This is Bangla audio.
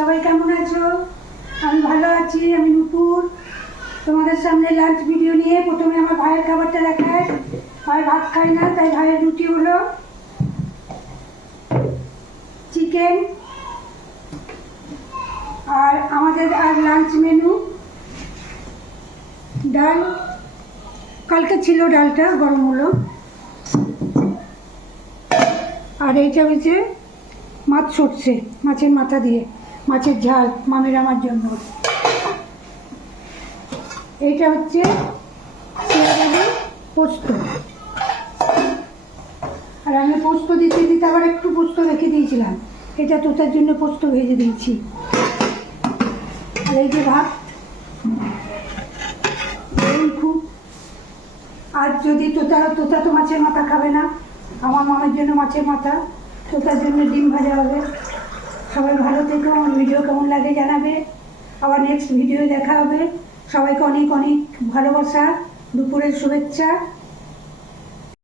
সবাই কেমন আছো? আমি ভালো আছি। আমি নূপুর তোমাদের সামনে লাঞ্চ ভিডিও নিয়ে প্রথমে আমার ভাইয়ের খাবারটা দেখায়। ভাই ভাত খায় না, তাই ভাইয়ের রুটি হলো চিকেন। আর আমাদের আর লাঞ্চ মেনু ডাল, কালকে ছিল ডালটা গরম হলো। আর এইটা হচ্ছে মাছ সর্ষে, মাছের মাথা দিয়ে মাছের ঝাল মামের আমার জন্য। এইটা হচ্ছে পোস্ত। আর আমি পোস্ত দিতে দিতে আবার একটু পোস্ত রেখে দিয়েছিলাম, এটা তোতার জন্য পোস্ত ভেজে দিয়েছি। আর এই যে ভাত, খুব। আর যদি তোতা তো মাছের মাথা খাবে না, আমার মামের জন্য মাছের মাথা, তোতার জন্য ডিম ভাজা হবে। সবাই ভালো থেকো। আমার ভিডিও কেমন লাগে জানাবে। আবার নেক্সট ভিডিও দেখা হবে। সবাইকে অনেক অনেক ভালোবাসা, দুপুরের শুভেচ্ছা।